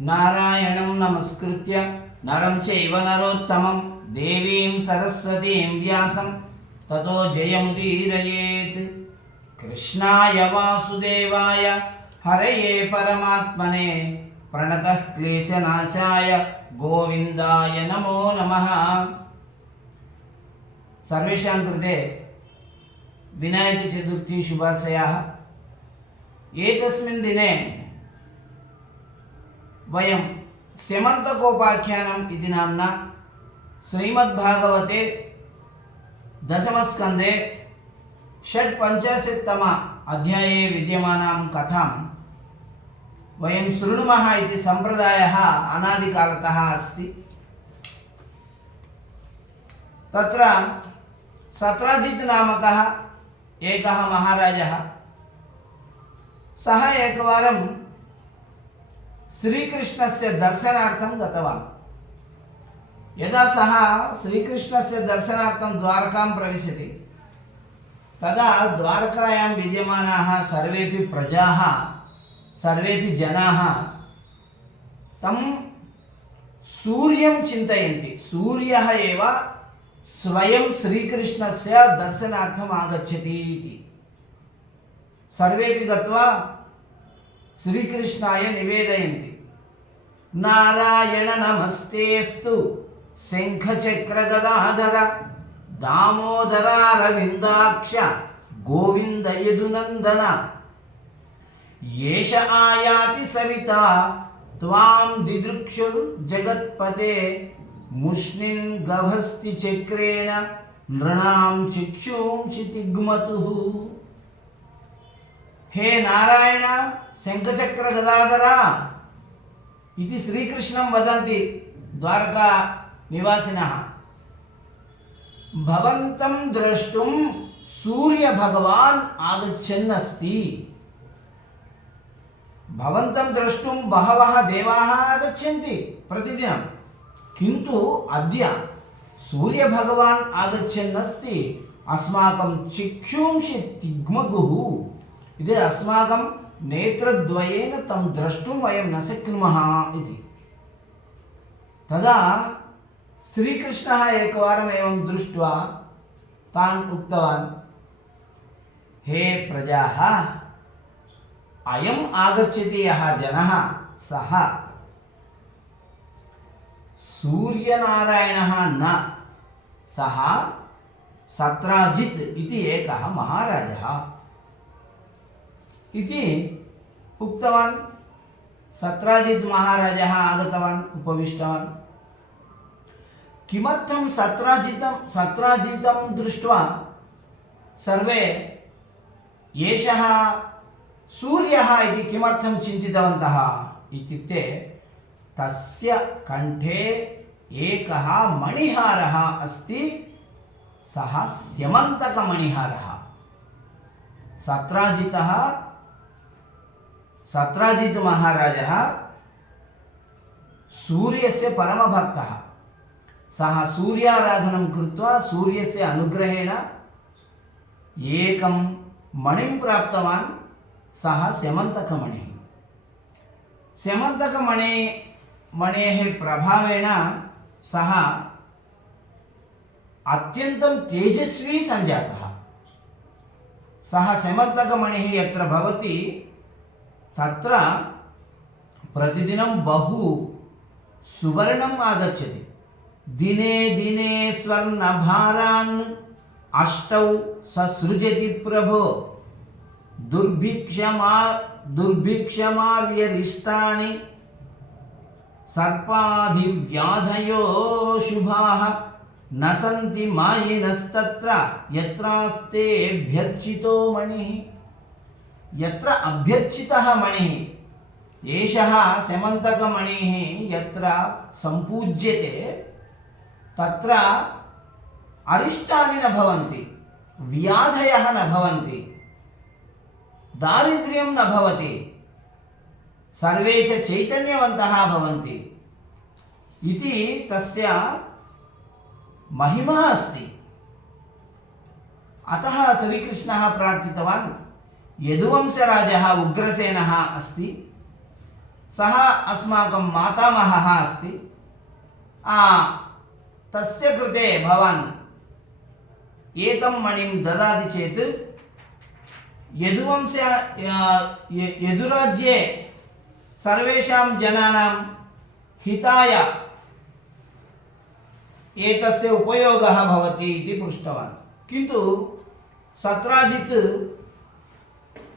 నారాయణం నమస్కృత్య నరం చైవ నరోత్తమం దేవీం సరస్వతీం వ్యాసం తతో జయముదీరయేత్. కృష్ణాయ వాసుదేవాయ హరయే పరమాత్మనే ప్రణతః క్లేశనాశాయ గోవిందాయ నమో నమః. సర్వేషాం కృతే వినాయక చతుర్థి శుభాశయాः. ఏతస్మిన్ దినే వయం స్యమంతకోపాఖ్యానం ఇది నామ్నా శ్రీమద్భాగవతే దశమస్కందే షట్పంచాశత్తమ అధ్యాये విద్యమానాం కథాం వయం శృణుమः इति సంప్రదాయः అనాదికాలతः अस्ति. తత్ర సత్రాజిత్ నామకः एकः महाराजः सः एकवारं श्रीकृष्णस्य दर्शनार्थं गतवान्. यदा सः श्रीकृष्णस्य दर्शनार्थं द्वारकां प्रविशति तदा द्वारकायां विद्यमानाः सर्वेपि प्रजाः सर्वेपि जनाः तं सूर्यं चिन्तयन्ति. सूर्यः एव स्वयं श्रीकृष्णस्य दर्शनार्थम् आगच्छति इति. सर्वेपि गत्वा श्रीकृष्णाय निवेदयन्ति. नारायण नमस्तेस्तु शङ्खचक्रगदाधर दामोदरारविन्दाक्ष गोविन्द यदुनन्दन येष आयाति सविता त्वां दिदृक्षुर्जगत्पते मुष्णिन् गभस्ति चक्रेण नृणां चिक्षुंषि तिग्मतुः. हे नारायण शङ्खचक्र गदाधरा इति श्रीकृष्णं वदन्ति द्वारका निवासिनः. भवन्तं द्रष्टुं सूर्यभगवान् आगच्छन् अस्ति. भवन्तं द्रष्टुं बहवः देवाः आगच्छन्ति प्रतिदिनं, किन्तु अद्य सूर्यभगवान् आगच्छन् अस्ति. अस्माकं चिक्षुंषि तिग्मगुः इति अस्माकं नेत्रद्वयेन तं द्रष्टुं वयं न शक्नुमः इति. तदा श्रीकृष्णः एकवारम् एवं दृष्ट्वा तान् उक्तवान्, हे प्रजाः, अयम् आगच्छति यः जनः सः सूर्यनारायणः न, सः सत्राजित् इति एकः महाराजः इति उक्तवान्. सत्राजित् महाराजः आगतवान्, उपविष्टवान्. किमर्थं सत्राजितं दृष्ट्वा सर्वे एषः सूर्यः इति किमर्थं चिन्तितवन्तः इत्युक्ते तस्य कण्ठे एकः मणिहारः अस्ति. सः स्यमन्तकमणिहारः. सत्राजित् महाराजः सूर्यस्य परमभक्तः. सः सूर्याराधनं कृत्वा सूर्यस्य अनुग्रहेण एकं मणिं प्राप्तवान्. सः स्यमन्तकमणिः. स्यमन्तकमणेः प्रभावेण सः अत्यन्तं तेजस्वी सञ्जातः. सः स्यमन्तकमणिः यत्र भवति तत्र प्रतिदिनं बहु सुवर्णम् आगच्छति. दिने दिने स्वर्णभारान् अष्टौ ससृजति प्रभो दुर्भिक्षमार्यरिष्टानि सर्पाधिव्याधयो शुभाः न सन्ति मायिनस्तत्र यत्रास्ते अभ्यर्चितो मणिः. यत्र अभ्यर्चितः मणिः, एषः स्यमन्तकमणिः यत्र सम्पूज्यते तत्र अरिष्टानि न भवन्ति, व्याधयः न भवन्ति, दारिद्र्यं न भवति, सर्वे च चैतन्यवन्तः भवन्ति इति तस्य महिमा अस्ति. अतः श्रीकृष्णः प्रार्थितवान्. यदुवंशराजः उग्रसेनः अस्ति. सः अस्माकं मातामहः अस्ति। तस्य कृते भवान् एतं मणिं ददाति चेत् यदुराज्ये सर्वेषां जनानां हिताय एतस्य उपयोगः भवति इति पृष्टवान्। किन्तु सत्राजित्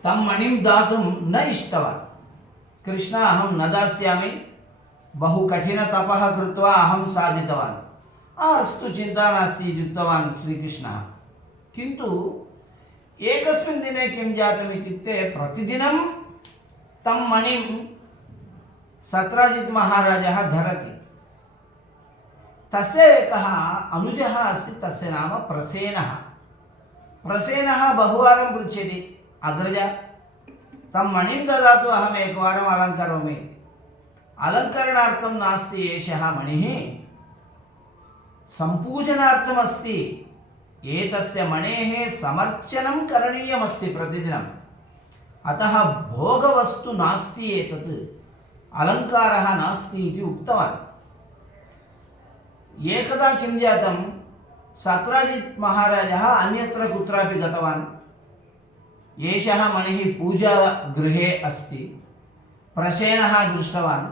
तं मणिं दातुं न इष्टवान्। कृष्ण, अहं न दास्यामि, बहु कठिनतपः कृत्वा अहं साधितवान्। अस्तु, चिन्ता नास्ति इति उक्तवान् श्रीकृष्णः। किन्तु एकस्मिन् दिने किं जातम् इत्युक्ते प्रतिदिनं तं मणिं सत्राजित् महाराजः धरति। तस्य एकः अनुजः अस्ति, तस्य नाम प्रसेनः। प्रसेनः बहुवारं पृच्छति, अग्रज तं मणिं ददातु, अहम् एकवारम् अलङ्करोमि। अलङ्करणार्थं नास्ति एषः मणिः, सम्पूजनार्थमस्ति। एतस्य मणेः समर्चनं करणीयमस्ति प्रतिदिनम्, अतः भोगवस्तु नास्ति, एतत् अलङ्कारः नास्ति इति उक्तवान्। एकदा किं जातं, सत्राजित् महाराजः अन्यत्र कुत्रापि गतवान्। एषः मणिः पूजागृहे अस्ति। प्रसेनः दृष्टवान्।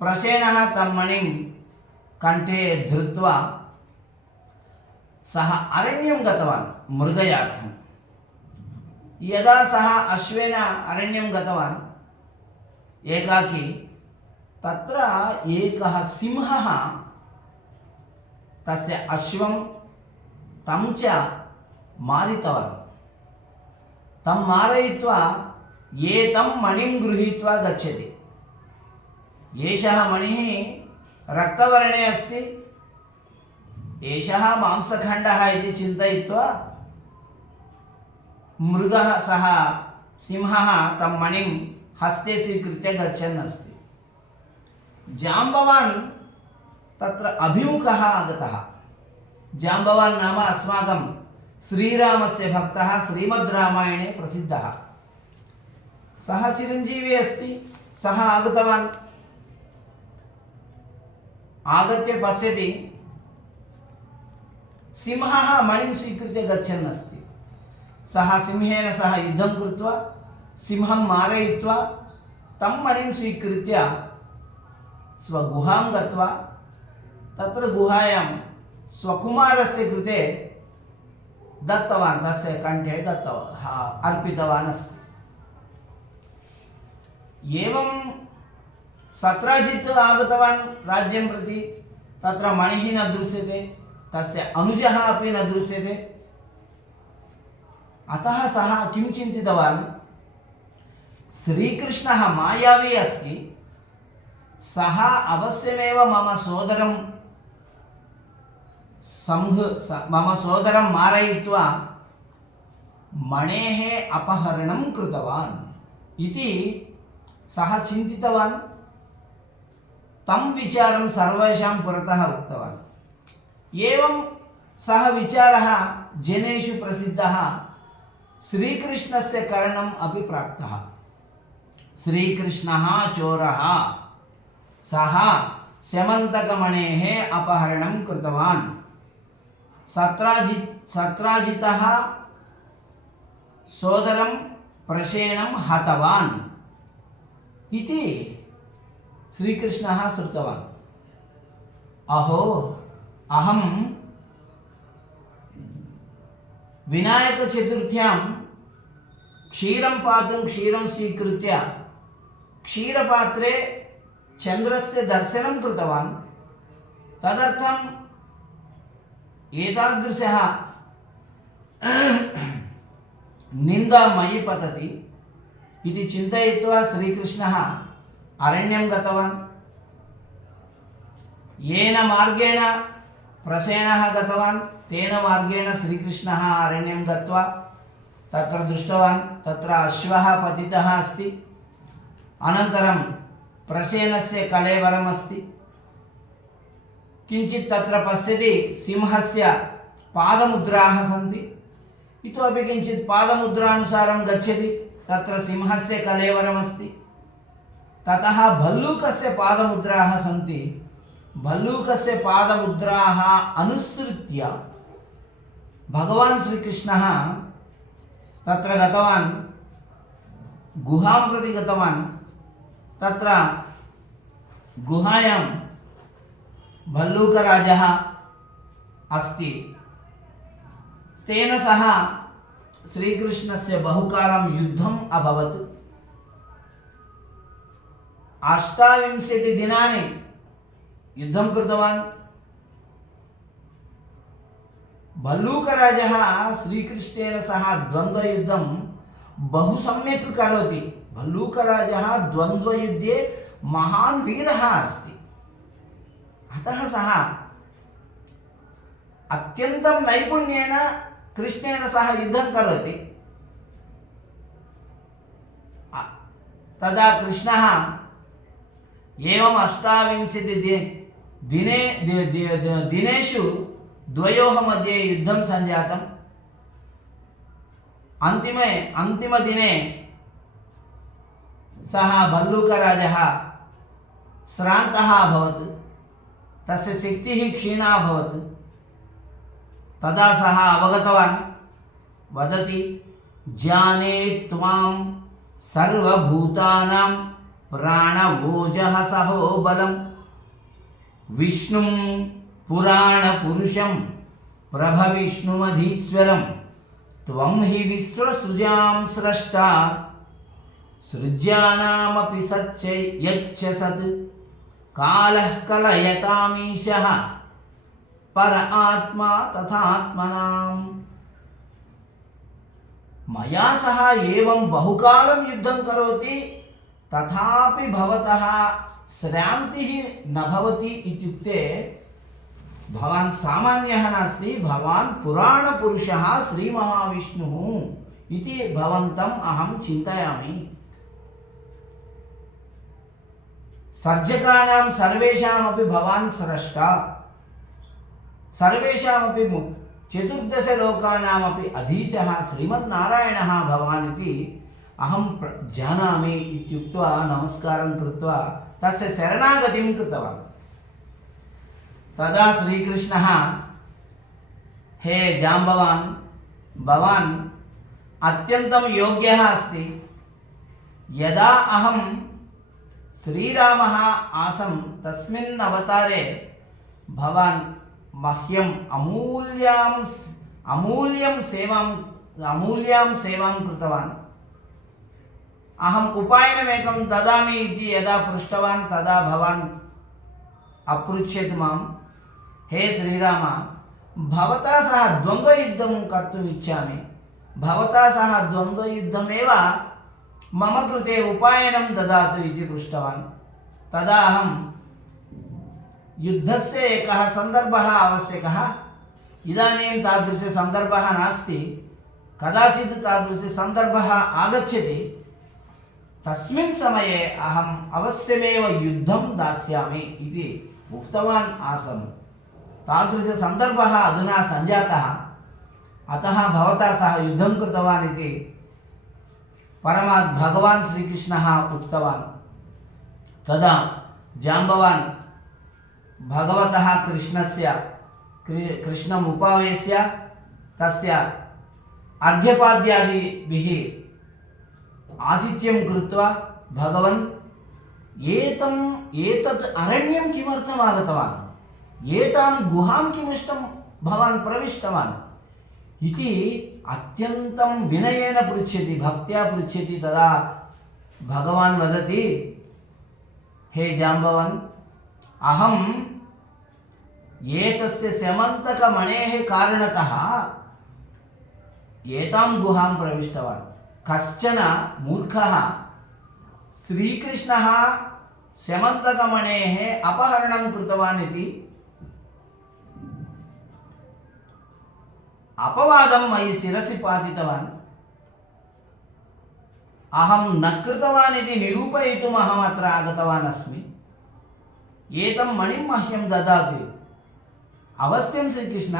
प्रसेनः तं मणिं कण्ठे धृत्वा सः अरण्यं गतवान् मृगयार्थं। यदा सः अश्वेन अरण्यं गतवान् एकाकी, तत्र एकः सिंहः तस्य अश्वं तं च मारितवान्। तं मारयित्वा एतं मणिं गृहीत्वा गच्छति। एषः मणिः रक्तवर्णे अस्ति, एषः मांसखण्डः इति चिन्तयित्वा मृगः, सः सिंहः तं मणिं हस्ते स्वीकृत्य गच्छन् अस्ति। जाम्बवान् तत्र अभिमुखः आगतः। जाम्बवान् नाम अस्माकं श्रीरामस्य भक्तः, श्रीमद्रामायणे प्रसिद्धः। सः चिरञ्जीवी अस्ति। सः आगतवान्। आगत्य पश्यति, सिंहः मणिं स्वीकृत्य गच्छन् अस्ति। सः सिंहेन सह युद्धं कृत्वा सिंहं मारयित्वा तं मणिं स्वीकृत्य स्वगुहां गत्वा तत्र गुहायां स्वकुमारस्य कृते दत्तवान्, तस्य कण्ठे दत्तवान्, अर्पितवान् अस्ति। एवं सत्राजित् आगतवान् राज्यं प्रति। तत्र मणिः न दृश्यते, तस्य अनुजः अपि न दृश्यते। अतः सः किं चिन्तितवान्, श्रीकृष्णः मायावी अस्ति, सः अवश्यमेव मम सोदरं मारयित्वा मणेः अपहरणं कृतवान् इति सः चिन्तितवान्। तं विचारं सर्वेषां पुरतः उक्तवान्। एवं सः विचारः जनेषु प्रसिद्धः। श्रीकृष्णस्य कर्णम् अपि प्राप्तः। श्रीकृष्णः चोरः, सः स्यमन्तकमणेः अपहरणं कृतवान्, सत्राजितः सोदरं प्रसेनं हतवान् इति श्रीकृष्णः श्रुतवान्। अहो, अहं विनायकचतुर्थ्यां क्षीरं पातुं क्षीरं स्वीकृत्य क्षीरपात्रे चन्द्रस्य दर्शनं कृतवान्। तदर्थम् एतादृशः निन्दा मयि पतति इति चिन्तयित्वा श्रीकृष्णः अरण्यं गतवान्। येन मार्गेण प्रसेनः गतवान्, तेन मार्गेण श्रीकृष्णः अरण्यं गत्वा तत्र दृष्टवान्, तत्र अश्वः पतितः अस्ति। अनन्तरं प्रसेनस्य कलेवरम् अस्ति। किञ्चित् तत्र पश्यति, सिंहस्य पादमुद्राः सन्ति। इतोपि किञ्चित् पादमुद्रानुसारं गच्छति, तत्र सिंहस्य कलेवरमस्ति। ततः भल्लूकस्य पादमुद्राः सन्ति। भल्लूकस्य पादमुद्राः अनुसृत्य भगवान् श्रीकृष्णः तत्र गतवान्, गुहां प्रति गतवान्। तत्र गुहायां भल्लूकराजः अस्ति। तेन सह श्रीकृष्णस्य बहुकालं युद्धम् अभवत्। 28 दिनानि युद्धं कृतवान्। भल्लूकराजः श्रीकृष्णेन सह द्वन्द्वयुद्धं बहु सम्यक् करोति। भल्लूकराजः द्वन्द्वयुद्धे महान् वीरः अस्ति। अतः सः अत्यन्तं नैपुण्येन कृष्णेन सह युद्धं करोति। तदा कृष्णः एवं 28 दिनेषु द्वयोः मध्ये युद्धं सञ्जातम्। अन्तिमदिने सः भल्लूकराजः श्रान्तः अभवत्, तस्य शक्तिः क्षीणा अभवत्। तदा सः अवगतवान्, वदति, जाने त्वां सर्वभूतानां प्राणवोजः सहो बलं, विष्णुं पुराणपुरुषं प्रभविष्णुमधीश्वरं, त्वं हि विश्वसृजां स्रष्टा सृज्यानामपि सच्चै यच्च सत्, कालः कलयतामीशः पर आत्मा तथात्मनाम्। मया सह एवं बहुकालं युद्धं करोति, तथापि भवतः श्रान्तिः न भवति इत्युक्ते भवान् सामान्यः नास्ति, भवान् पुराणपुरुषः श्रीमहाविष्णुः इति भवन्तम् अहं चिन्तयामि। सर्जकानां सर्वेषामपि भवान् स्रष्टा, सर्वेषामपि 14 लोकानामपि अधीशः श्रीमन्नारायणः भवान् इति अहं जानामि इत्युक्त्वा नमस्कारं कृत्वा तस्य शरणागतिं कृतवान्। तदा श्रीकृष्णः, हे जाम्बवान्, भवान् अत्यन्तं योग्यः अस्ति। यदा अहं श्रीरामः आसं तस्मिन् अवतारे भवान् मह्यम् अमूल्यां सेवां कृतवान्। अहम् उपायनमेकं ददामि इति यदा पृष्टवान् तदा भवान् अपृच्छत् मां, हे श्रीराम, भवता सह द्वन्द्वयुद्धं कर्तुम् इच्छामि। भवता सह द्वन्द्वयुद्धमेव मम कृते उपायनं ददातु इति पृष्टवान्। तदा अहं युद्धस्य एकः सन्दर्भः आवश्यकः, इदानीं तादृशसन्दर्भः नास्ति, कदाचित् तादृशसन्दर्भः आगच्छति, तस्मिन् समये अहम् अवश्यमेव युद्धं दास्यामि इति उक्तवान् आसम्। तादृशसन्दर्भः अधुना सञ्जातः, अतः भवता सह युद्धं कृतवान् इति परमात् भगवान् श्रीकृष्णः उक्तवान्। तदा जाम्बवान् भगवतः कृष्णम् उपावेश्य तस्य अर्घ्यपाद्यादिभिः आतिथ्यं कृत्वा, भगवन् एतत् अरण्यं किमर्थम् आगतवान्, एतां गुहां किमिष्टं भवान् प्रविष्टवान् इति अत्यन्तं विनयेन पृच्छति, भक्त्या पृच्छति। तदा भगवान् वदति, हे जाम्बवान्, अहम् एतस्य स्यमन्तकमणेः कारणतः एतां गुहां प्रविष्टवान्। कश्चन मूर्खः श्रीकृष्णः स्यमन्तकमणेः अपहरणं कृतवान् इति अपवादं मयि शिरसि पातितवान्। अहं न कृतवान् इति निरूपयितुम् अहम् अत्र आगतवान् अस्मि। एतं मणिं मह्यं ददातु। अवश्यं श्रीकृष्ण,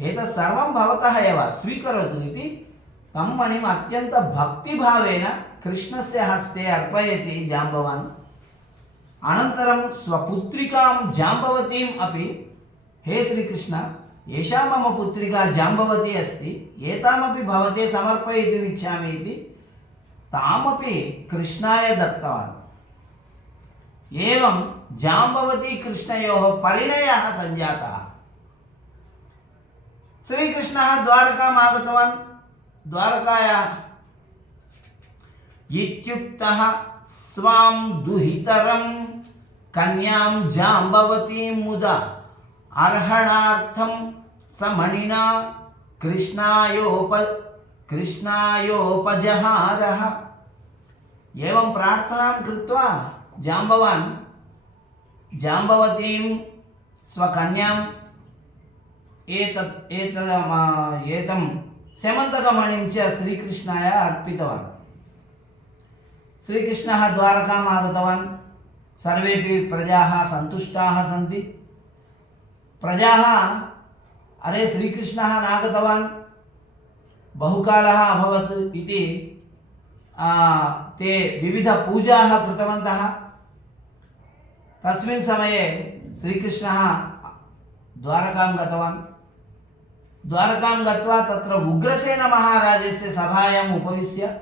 एतत् सर्वं भवतः एव, स्वीकरोतु इति तं मणिम् अत्यन्त भक्तिभावेन कृष्णस्य हस्ते अर्पयति जाम्बवान्। अनन्तरं स्वपुत्रिकां जाम्बवतीम् अपि हे श्रीकृष्ण एषा मम पुत्रिका जाम्बवती अस्ति एतामपि भवते समर्पयितुम् इच्छामि इति तामपि कृष्णाय दत्तवान्। एवं जाम्बवती कृष्णयोः परिणयः सञ्जातः। श्रीकृष्णः द्वारकाम् आगतवान्। द्वारकायाः इत्युक्तः स्वां दुहितरं कन्यां जाम्बवतीं मुदा अर्हणार्थं समणिना कृष्णायोपजहारः। एवं प्रार्थनां कृत्वा जाम्बवान् जाम्बवतीं स्वकन्यां एतं सेमन्तकमणिं च श्रीकृष्णाय अर्पितवान्। श्रीकृष्णः द्वारकाम् आगतवान्। सर्वेपि प्रजाः सन्तुष्टाः सन्ति। प्रजाः अरे श्रीकृष्णः नागतवान् बहुकालः अभवत् इति ते विविधपूजाः कृतवन्तः। तस्मिन् समये श्रीकृष्णः द्वारकां गतवान्। द्वारकां गत्वा तत्र उग्रसेनमहाराजस्य सभायाम् उपविश्य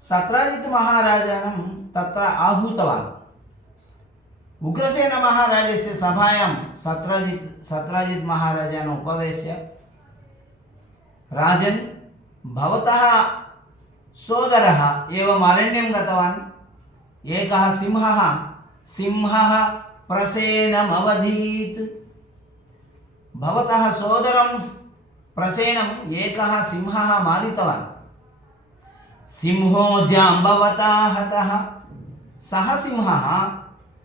सत्राजितमहाराजानं तत्र आहूतवान्। उग्रसेनमहाराजस्य सभायां सत्राजितमहाराजान् उपवेश्य राजन् भवतः सोदरः एवम् अरण्यं गतवान्। एकः सिंहः प्रसेनमवधीत्। भवतः सोदरं प्रसेनम् एकः सिंहः मारितवान्। सिंहो जाम्बवता हतः। सः सिंहः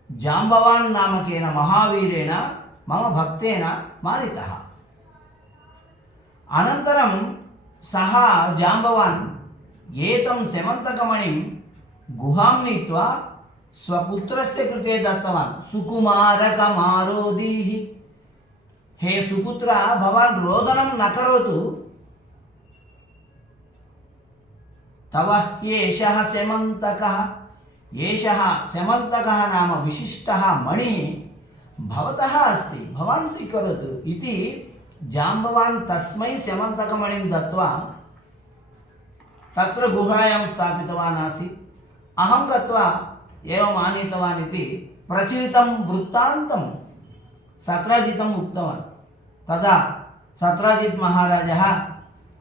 जाम्बवान् नामकेन महावीरेण मम भक्तेन मारितः। अनन्तरं सः जाम्बवान् एतं सेमन्तकमणिं गुहां नीत्वा स्वपुत्रस्य कृते दत्तवान्। सुकुमारकमारोदीः। हे सुपुत्र भवान् रोदनं न करोतु। तव ह्येषः सेमन्तकः। एषः सेमन्तकः नाम विशिष्टः मणिः भवतः अस्ति, भवान् स्वीकरोतु इति जाम्बवान् तस्मै सेमन्तकमणिं दत्त्वा तत्र गुहायां स्थापितवान् आसीत्। अहं गत्वा एवम् आनीतवान् इति प्रचलितं वृत्तान्तं सत्राजितम् उक्तवान्। तदा सत्राजित् महाराजः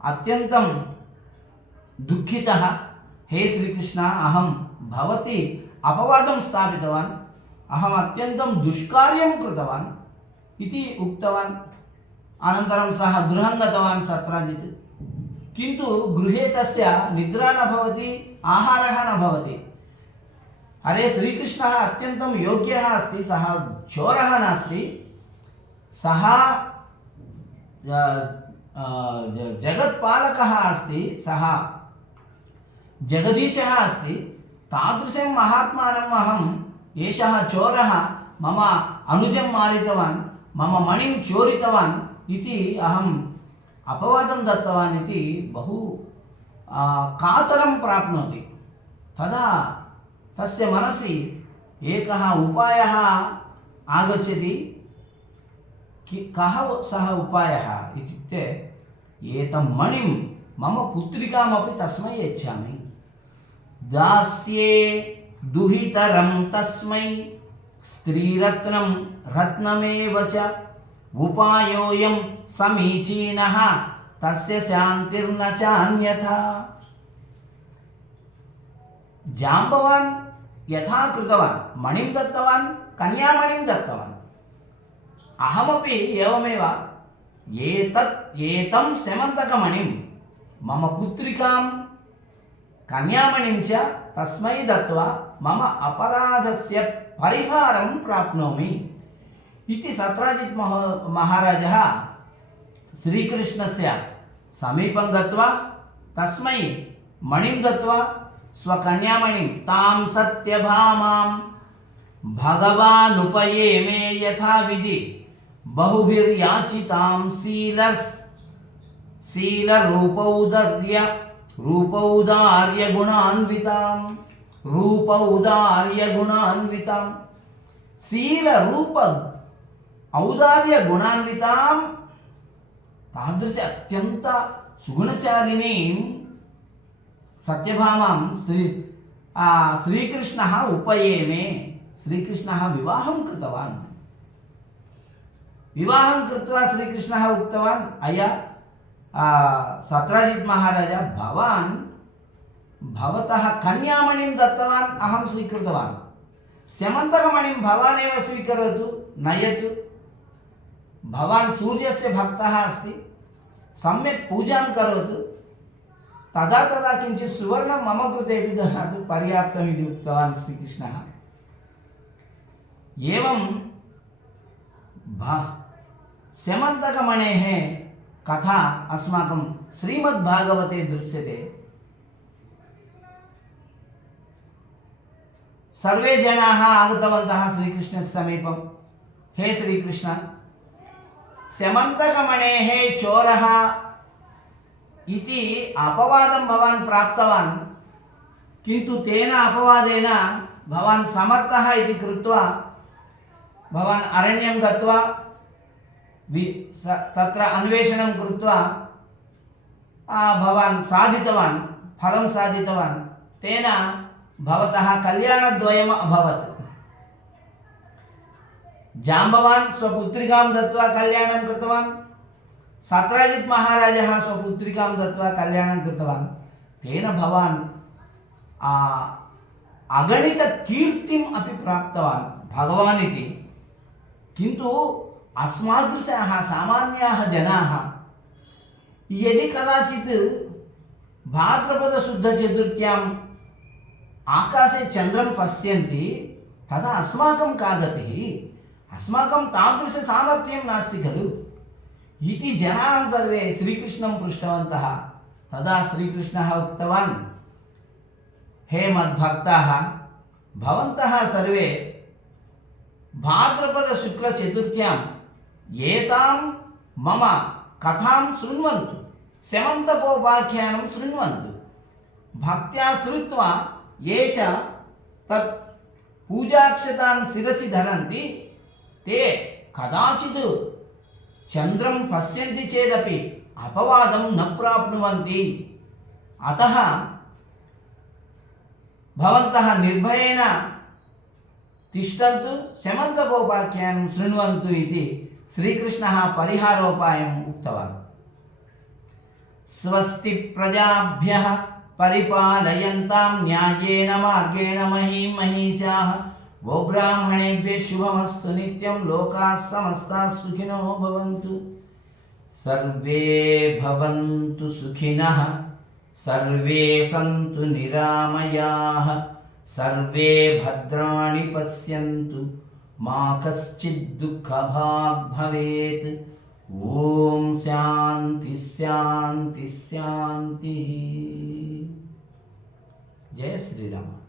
अत्यन्तं दुःखितः। हे श्रीकृष्ण अहं भवती अपवादं स्थापितवान्, अहम् अत्यन्तं दुष्कार्यं कृतवान् इति उक्तवान्। अनन्तरं सः गृहं गतवान् सत्राजित्। किन्तु गृहे तस्य निद्रा न भवति, आहारः न भवति। अरे श्रीकृष्णः अत्यन्तं योग्यः अस्ति, सः चोरः नास्ति, सः जगत्पालकः अस्ति, सः जगदीशः अस्ति। तादृशं महात्मानम् अहम् एषः चोरः मम अनुजं मारितवान्, मम मणिं चोरितवान् इति अहम् अपवादं दत्तवान् इति बहु कातरं प्राप्नोति। तदा तस्य मनसि एकः उपायः आगच्छति। कः सः उपायः इत्युक्ते एतं मणिं मम पुत्रिकामपि तस्मै यच्छामि, दास्ये दुहितरं तस्मै स्त्रीरत्नं रत्नमेव च उपायोऽयं समीचीनः तस्य शान्तिर्न च अन्यथा। जाम्बवान् यथा कृतवान्, मणिं दत्तवान्, कन्यामणिं दत्तवान्। अहमपि एवमेव एतं सेमन्तकमणिं मम पुत्रिकां कन्यामणिं च तस्मै दत्त्वा मम अपराधस्य परिहारं प्राप्नोमि इति सत्राजित् महाराजः श्रीकृष्णस्य समीपं गत्वा तस्मै मणिं दत्त्वा स्वकन्यामणिं तां सत्यभामां भगवानुपयेमे यथाविधि बहुभिर्याचितां रूपौदार्य गुणान्वितां रूप औदार्य गुणान्वितां शील रूप औदार्य गुणान्वितां तादृश अत्यंत सुगुणशालिनीं सत्यभामां श्रीकृष्णः उपयेमे। श्रीकृष्णः विवाहं कृतवान्। विवाहं कृत्वा श्रीकृष्णः उक्तवान्, अय्या सत्राजित् महाराज, भवान् भवतः कन्यामणिं दत्तवान्, अहं स्वीकृतवान्। स्यमन्तकमणिं भवान् एव स्वीकरोतु, नयतु। भवान् सूर्यस्य भक्तः अस्ति, सम्यक् पूजां करोतु, तदा तदा किञ्चित् सुवर्णं मम कृतेपि ददातु, पर्याप्तमिति उक्तवान् श्रीकृष्णः। एवं स्यमन्तकमणेः कथा अस्माकं श्रीमद्भागवते दृश्यते। सर्वे जनाः आगतवन्तः श्रीकृष्णस्य समीपं। हे श्रीकृष्ण, स्यमन्तकमणेः चोरः इति अपवादं भवान् प्राप्तवान्, किन्तु तेन अपवादेन भवान् समर्थः इति कृत्वा भवान् अरण्यं गत्वा तत्र अन्वेषणं कृत्वा भवान् साधितवान्, फलं साधितवान्। तेन भवतः कल्याणद्वयम् अभवत्। जाम्बवान् स्वपुत्रिकां दत्त्वा कल्याणं कृतवान्, सत्राजित् महाराजः स्वपुत्रिकां दत्त्वा कल्याणं कृतवान्। तेन भवान् अगणितकीर्तिम् अपि प्राप्तवान् भगवान् इति। किन्तु अस्मादृशाः सामान्याः जनाः यदि कदाचित् भाद्रपदशुद्धचतुर्थ्याम् आकाशे चन्द्रं पश्यन्ति, तदा अस्माकं का गतिः? अस्माकं तादृशसामर्थ्यं नास्ति खलु इति जनाः सर्वे श्रीकृष्णं पृष्टवन्तः। तदा श्रीकृष्णः उक्तवान्, हे मद्भक्ताः, भवन्तः सर्वे भाद्रपदशुक्लचतुर्थ्याम् एतां मम कथां शृण्वन्तु, स्यमन्तकोपाख्यानं शृण्वन्तु। भक्त्या श्रुत्वा ये च तत् पूजाक्षतां शिरसि धरन्ति, ते कदाचित् चन्द्रं पश्यन्ति चेदपि अपवादं न प्राप्नुवन्ति। अतः भवन्तः निर्भयेन तिष्ठन्तु, स्यमन्तकोपाख्यानं शृण्वन्तु इति श्रीकृष्णः परिहारोपायम् उक्तवान्। स्वस्ति प्रजाभ्यः परिपालयन्तां न्यायेन मार्गेण महीं महिषाः। गोब्राह्मणेभ्यः शुभमस्तु नित्यं, लोकाः समस्ताः सुखिनो भवन्तु। सर्वे भवन्तु सुखिनः, सर्वे सन्तु निरामयाः, सर्वे भद्राणि पश्यन्तु, मा कश्चित् दुःखभाग् भवेत्। ओम शांति शांति शांति। जय श्री राम।